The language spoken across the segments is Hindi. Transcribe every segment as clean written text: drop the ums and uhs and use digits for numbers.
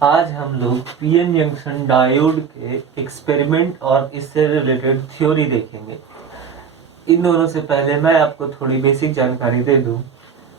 आज हम लोग पीएन जंक्शन डायोड के एक्सपेरिमेंट और इससे रिलेटेड थ्योरी देखेंगे। इन दोनों से पहले मैं आपको थोड़ी बेसिक जानकारी दे दूं,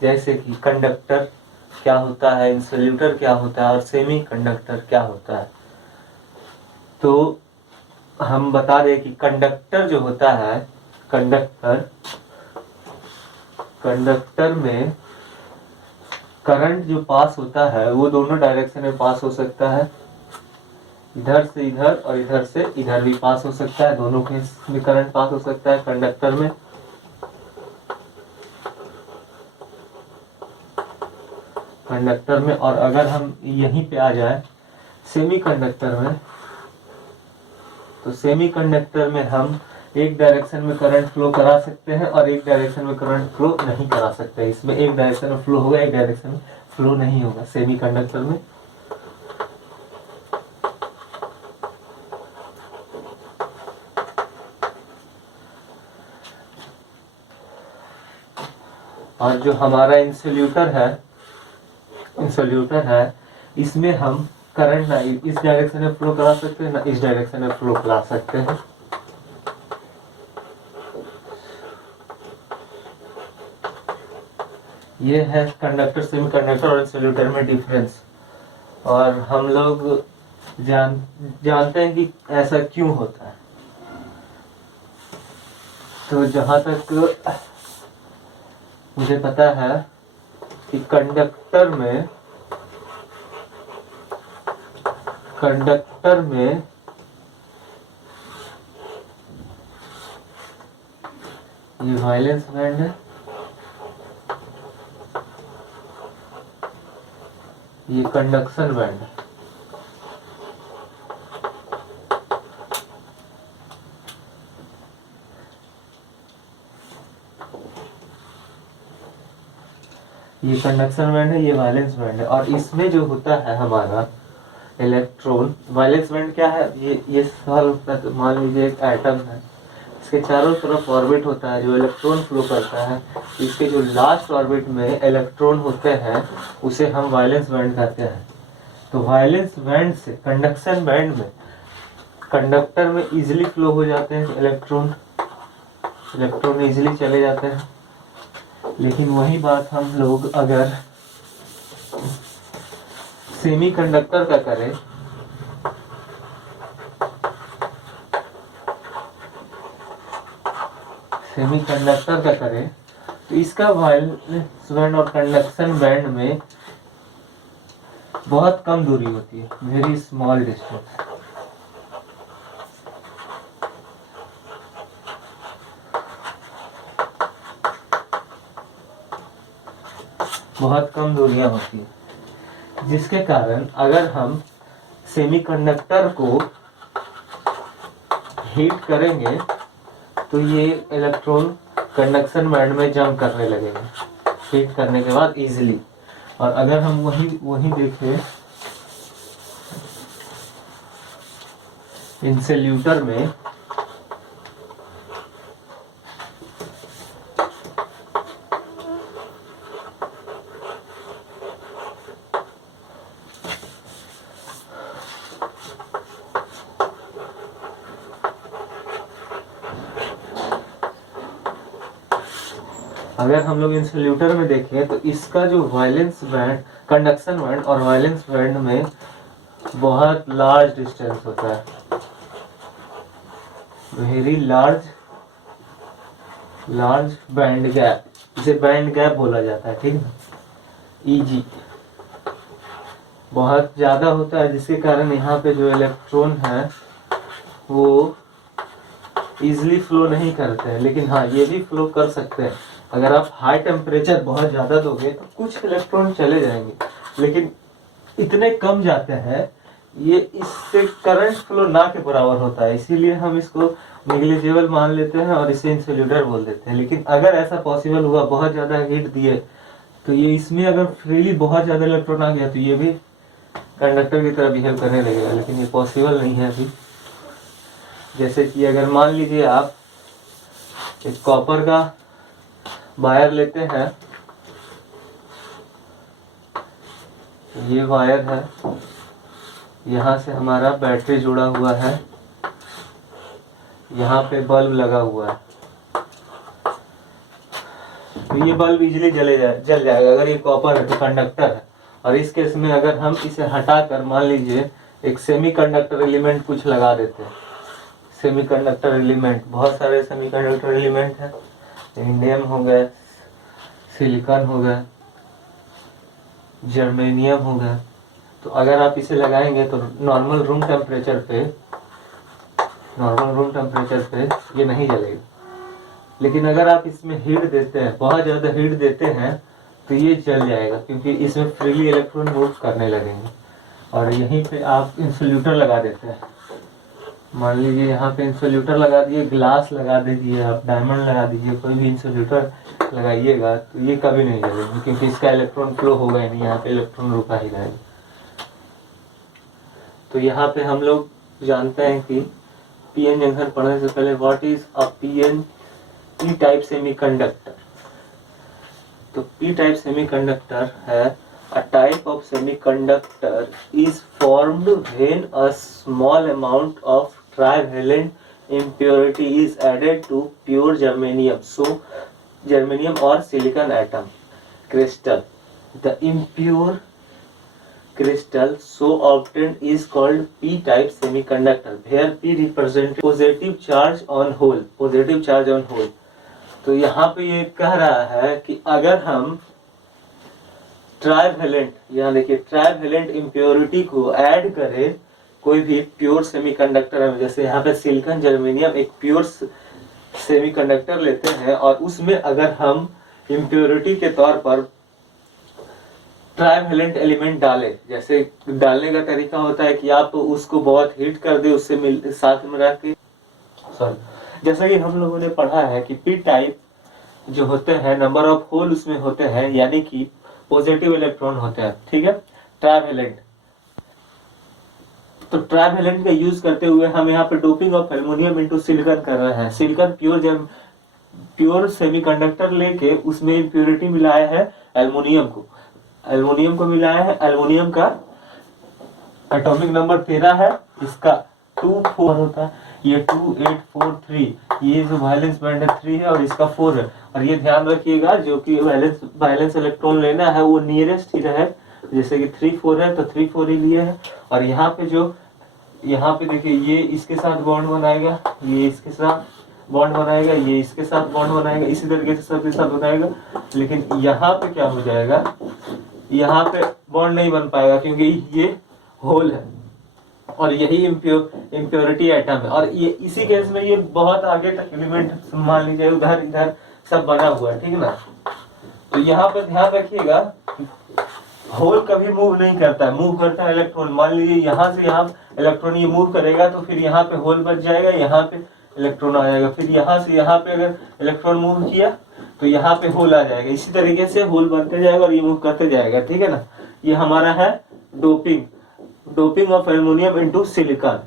जैसे कि कंडक्टर क्या होता है, इंसुलेटर क्या होता है और सेमी कंडक्टर क्या होता है। तो हम बता दें कि कंडक्टर जो होता है, कंडक्टर में करंट जो पास होता है वो दोनों डायरेक्शन में पास हो सकता है, इधर से इधर और इधर से इधर भी पास हो सकता है। दोनों केस में करंट पास हो सकता है कंडक्टर में। और अगर हम यहीं पे आ जाए सेमी कंडक्टर में, तो सेमी कंडक्टर में हम एक डायरेक्शन में करंट फ्लो करा सकते हैं और एक डायरेक्शन में करंट फ्लो नहीं करा सकते। इसमें एक डायरेक्शन में फ्लो होगा, एक डायरेक्शन में फ्लो नहीं होगा सेमी कंडक्टर में। और जो हमारा इंसुलेटर है, इसमें हम करंट ना इस डायरेक्शन में फ्लो करा सकते हैं ना इस डायरेक्शन में फ्लो करा सकते हैं। ये है कंडक्टर, सेमी कंडक्टर और इंसुलेटर में डिफरेंस। और हम लोग जानते हैं कि ऐसा क्यों होता है। तो जहां तक मुझे पता है कि कंडक्टर में ये वायलेंस बैंड है, ये कंडक्शन बैंड है। ये कंडक्शन बैंड है, ये वायलेंस बैंड है। और इसमें जो होता है हमारा इलेक्ट्रॉन, वायलेंस बैंड क्या है, ये सॉल्व मान लीजिए एक एटम है, इसके चारों तरफ ऑर्बिट होता है जो इलेक्ट्रॉन फ्लो करता है। इसके जो लास्ट ऑर्बिट में इलेक्ट्रॉन होते हैं उसे हम वायलेंस बैंड कहते हैं। तो वायलेंस बैंड से कंडक्शन बैंड में कंडक्टर में इजीली फ्लो हो जाते हैं इलेक्ट्रॉन इजीली चले जाते हैं। लेकिन वही बात हम लोग अगर सेमी कंडक्टर का करें, तो इसका वायलेंस बैंड और कंडक्शन बैंड में बहुत कम दूरी होती है, वेरी स्मॉल डिस्टेंस। बहुत कम दूरियां होती है, जिसके कारण अगर हम सेमीकंडक्टर को हीट करेंगे तो ये इलेक्ट्रॉन कंडक्शन बैंड में जंप करने लगेंगे हीट करने के बाद इजीली। और अगर हम वही देखें इंसुलेटर में, अगर हम लोग इंसुलेटर में देखें तो इसका जो वायलेंस बैंड, कंडक्शन बैंड और वायलेंस बैंड में बहुत लार्ज डिस्टेंस होता है, वेरी लार्ज बैंड गैप, इसे बैंड गैप बोला जाता है, ठीक है। ईजी बहुत ज्यादा होता है, जिसके कारण यहाँ पे जो इलेक्ट्रॉन है वो इजीली फ्लो नहीं करते हैं। लेकिन हाँ, ये भी फ्लो कर सकते हैं। अगर आप हाई टेम्परेचर बहुत ज़्यादा दोगे तो कुछ इलेक्ट्रॉन चले जाएंगे, लेकिन इतने कम जाते हैं, ये इससे करंट फ्लो ना के बराबर होता है। इसीलिए हम इसको नेग्लिजिबल मान लेते हैं और इसे इंसुलेटर बोल देते हैं। लेकिन अगर ऐसा पॉसिबल हुआ, बहुत ज़्यादा हीट दिए, तो ये इसमें अगर फ्रीली बहुत ज़्यादा इलेक्ट्रॉन आ गया तो ये भी कंडक्टर की तरह बिहेव करने लगेगा। लेकिन ये पॉसिबल नहीं है अभी। जैसे कि अगर मान लीजिए आप एक कॉपर का वायर लेते हैं, ये वायर है, यहाँ से हमारा बैटरी जुड़ा हुआ है, यहाँ पे बल्ब लगा हुआ है। तो ये बल्ब इजीली जल जाएगा अगर ये कॉपर है तो कंडक्टर है। और इस केस में अगर हम इसे हटाकर मान लीजिए एक सेमीकंडक्टर एलिमेंट कुछ लगा देते हैं, सेमीकंडक्टर एलिमेंट, बहुत सारे सेमीकंडक्टर एलिमेंट हैं, इंडियम हो गए, सिलिकॉन हो गया, जर्मेनियम हो गया। तो अगर आप इसे लगाएंगे तो नॉर्मल रूम टेम्परेचर पे ये नहीं जलेगा। लेकिन अगर आप इसमें हीट देते हैं, बहुत ज़्यादा हीट देते हैं, तो ये जल जाएगा क्योंकि इसमें फ्रीली इलेक्ट्रॉन मूव करने लगेंगे। और यहीं पे आप इंसुलेटर लगा देते हैं, मान लीजिए यहाँ पे इंसुलेटर लगा दिए, ग्लास लगा दीजिए, आप डायमंड लगा दीजिए, कोई भी इंसुलेटर लगाइएगा तो ये कभी नहीं जलेगा क्योंकि इसका इलेक्ट्रॉन फ्लो होगा ही नहीं, यहाँ पे इलेक्ट्रॉन रुका ही रहेगा। तो यहाँ पे हम लोग जानते हैं कि पीएन जंक्शन पढ़ने से पहले what is a PN P type semiconductor. तो पी टाइप सेमीकंडक्टर है a type of semiconductor is formed when a small amount of trivalent impurity is added to pure germanium, so germanium or silicon atom crystal. The impure crystal so obtained is called p-type semiconductor, where p represents positive charge on hole, positive charge on hole. तो यहाँ पे ये कह रहा है कि अगर हम ट्राइवेलेंट, यहाँ देखिए ट्राइवेलेंट इम्प्योरिटी को ऐड करें कोई भी प्योर सेमीकंडक्टर में, जैसे यहाँ पे सिलिकॉन जर्मेनियम एक प्योर सेमीकंडक्टर लेते हैं और उसमें अगर हम इम्प्योरिटी के तौर पर ट्राइवेलेंट एलिमेंट डालें, जैसे डालने का तरीका होता है कि आप उसको बहुत हीट कर दे, उससे साथ में रख के, सॉरी, जैसा कि हम लोगों ने पढ़ा है कि पी टाइप जो होते हैं नंबर ऑफ होल उसमें होते हैं, यानी कि पॉजिटिव इलेक्ट्रॉन होते हैं, ठीक है, ट्राइवेलेंट। तो ट्राइवेलेंट का यूज करते हुए हम यहाँ पे doping of aluminium into silicon कर रहे हैं। सिलिकॉन प्योर सेमीकंडक्टर लेके उसमें इम्प्योरिटी मिलाया है एल्युमिनियम को मिलाया है। एल्युमिनियम का एटॉमिक नंबर 13 है, इसका 2,4 होता है, ये 2,8,4,3, ये जो वैलेंस बैंड है 3 है और इसका 4 है। और ये ध्यान रखिएगा जो कि वैलेंस इलेक्ट्रॉन लेना है वो नियरेस्ट ही रहे, जैसे कि 3,4 है तो 3,4 ही लिए है। और यहाँ पे देखिए ये इसके साथ बॉन्ड बनाएगा, ये इसके साथ बॉन्ड बनाएगा, ये इसके साथ बॉन्ड बनाएगा, इसी तरीके से सबके साथ बनाएगा। लेकिन यहाँ पे क्या हो जाएगा, यहाँ पे बॉन्ड नहीं बन पाएगा क्योंकि ये होल है और यही इम्प्योरिटी एटम है। और ये इसी केस में ये बहुत आगे तक एलिमेंट मान लीजिए उधर इधर सब बना हुआ है, ठीक है ना। तो यहाँ पे ध्यान रखिएगा होल कभी मूव नहीं करता है, मूव करता है इलेक्ट्रॉन। मान लीजिए यहाँ से यहाँ इलेक्ट्रॉन ये मूव करेगा तो फिर यहाँ पे होल बच जाएगा, यहाँ पे इलेक्ट्रॉन आ जाएगा, फिर यहाँ से यहाँ पे अगर इलेक्ट्रॉन मूव किया तो यहाँ पे होल आ जाएगा। इसी तरीके से होल बनते जाएगा और ये मूव करते जाएगा, ठीक है ना। ये हमारा है doping of aluminium into silicon.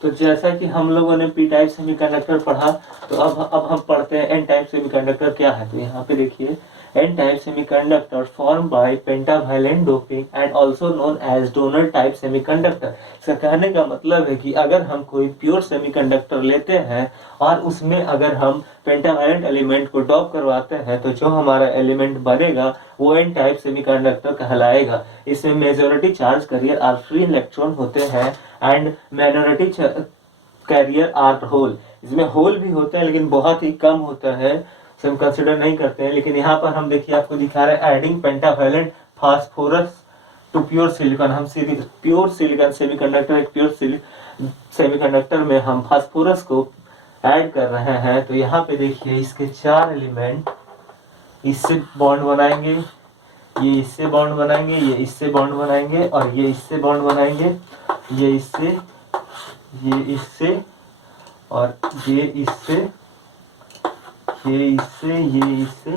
तो जैसा कि हम लोगों ने पी टाइप सेमीकंडक्टर पढ़ा, तो अब हम पढ़ते हैं एन टाइप सेमीकंडक्टर क्या है। तो यहाँ पे देखिए N type semiconductor form by pentavalent doping and also known as donor type semiconductor. इसका कहने का मतलब है कि अगर हम कोई प्योर सेमीकंडक्टर लेते हैं और उसमें अगर हम पेंटावैलेंट एलिमेंट को डॉप करवाते हैं तो जो हमारा एलिमेंट बनेगा वो एन टाइप सेमीकंडक्टर कहलाएगा। इसमें majority charge carrier are free electron होते हैं and minority carrier are hole. इसमें होल भी होते हैं लेकिन बहुत ही कम होता है, हम कंसिडर नहीं करते हैं। लेकिन यहाँ पर हम देखिए आपको दिखा रहे हैं adding pentavalent phosphorus to pure silicon. हम प्योर सिलिकॉन सेमीकंडक्टर, एक प्योर सेमीकंडक्टर में हम फास्फोरस को ऐड कर रहे हैं। तो यहाँ पे देखिए इसके 4 एलिमेंट इससे बॉन्ड बनाएंगे, ये इससे बॉन्ड बनाएंगे, ये इससे बॉन्ड बनाएंगे और ये इससे बॉन्ड बनाएंगे, ये इससे, ये इससे और ये इससे, ये इससे, ये इससे।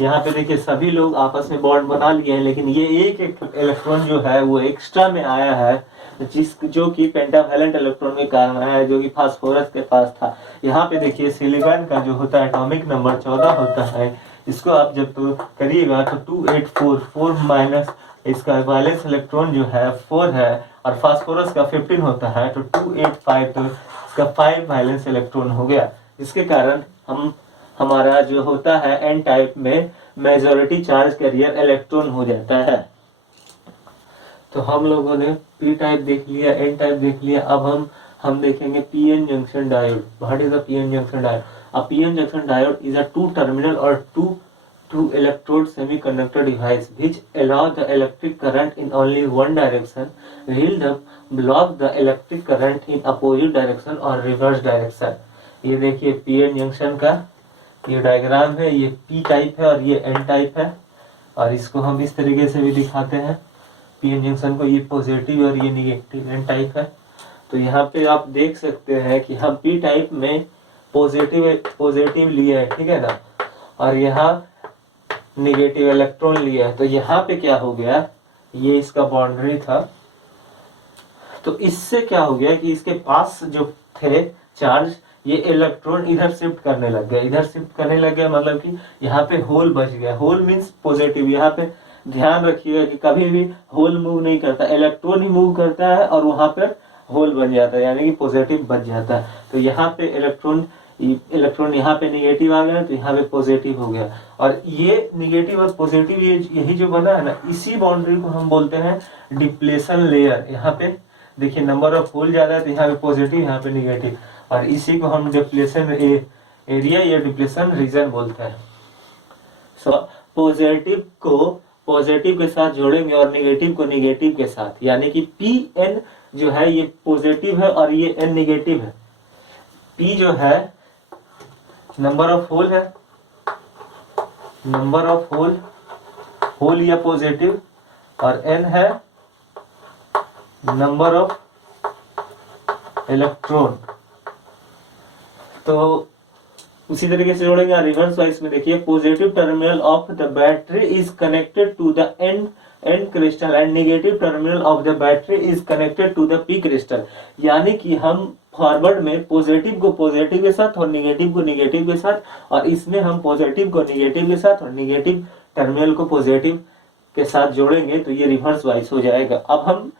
यहाँ पे देखिए सभी लोग आपस में बॉन्ड बना लिए हैं, लेकिन ये एक इलेक्ट्रॉन जो है वो एक्स्ट्रा में आया है, जो कि पेंटावैलेंट इलेक्ट्रॉन के कारण आया है, जो कि फास्फोरस के पास था। यहाँ पे देखिए सिलिकॉन का जो होता है एटॉमिक नंबर 14 होता है। इसको आप जब तो करिएगा तो 2,8,4,4 इसका वैलेंस इलेक्ट्रॉन जो है 4 है और फास्फोरस का 15 होता है, तो 2 8 5, तो इसका 5 वैलेंस इलेक्ट्रॉन हो गया। इसके कारण हमारा जो होता है एन टाइप में मेजॉरिटी चार्ज कैरियर इलेक्ट्रॉन हो जाता है। तो हम लोगों ने पी टाइप देख लिया, एन टाइप देख लिया। अब हम देखेंगे PN junction diode. What is a PN junction diode? A PN junction diode is a 2 terminal और 2 electrode semiconductor device which allow the electric current in only one direction, will block the electric current in opposite direction or reverse direction। ये देखिए पीएन जंक्शन का ये डायग्राम है, ये पी टाइप है और ये एन टाइप है, और इसको हम इस तरीके से भी दिखाते हैं पीएन जंक्शन को, ये पॉजिटिव और ये निगेटिव एन टाइप है। तो यहाँ पे आप देख सकते हैं कि हम पी टाइप में पॉजिटिव लिए है, ठीक है ना, और यहाँ निगेटिव इलेक्ट्रॉन लिया है। तो यहाँ पे क्या हो गया, ये इसका बाउंड्री था, तो इससे क्या हो गया कि इसके पास जो थे चार्ज, ये इलेक्ट्रॉन इधर शिफ्ट करने लग गया, इधर शिफ्ट करने लग गया, मतलब कि यहाँ पे होल बच गया। Hole means positive. यहाँ पे ध्यान रखिएगा कि कभी भी होल मूव नहीं करता, इलेक्ट्रॉन ही मूव करता है और वहां पर होल बन जाता है, यानी कि पॉजिटिव बच जाता है। तो यहाँ पे इलेक्ट्रॉन यहाँ पे निगेटिव आ गया, तो यहाँ पे पॉजिटिव हो गया। और ये निगेटिव और पॉजिटिव यही जो बना है ना, इसी बाउंड्री को हम बोलते हैं डिप्लेशन लेयर। यहाँ पे देखिए नंबर ऑफ होल ज्यादा है, तो यहाँ पे पॉजिटिव, यहाँ पे निगेटिव, और इसी को हम डिप्लेशन एरिया या डिप्लेशन रीजन बोलते हैं। पॉजिटिव को पॉजिटिव के साथ जोड़ेंगे और निगेटिव को निगेटिव के साथ, यानी कि पी एन जो है ये पॉजिटिव है और ये एन निगेटिव है। पी जो है नंबर ऑफ होल है, नंबर ऑफ होल या पॉजिटिव, और एन है नंबर ऑफ इलेक्ट्रॉन। तो उसी तरीके से जोड़ेंगे रिवर्स वाइज में। देखिए positive terminal of the battery is connected to the N crystal and negative terminal of the battery is connected to the P crystal. यानी कि हम फॉरवर्ड में पॉजिटिव को पॉजिटिव के साथ और निगेटिव को निगेटिव के साथ, और इसमें हम पॉजिटिव को निगेटिव के साथ और निगेटिव टर्मिनल को पॉजिटिव के साथ जोड़ेंगे, तो ये रिवर्स वाइज हो जाएगा। अब हम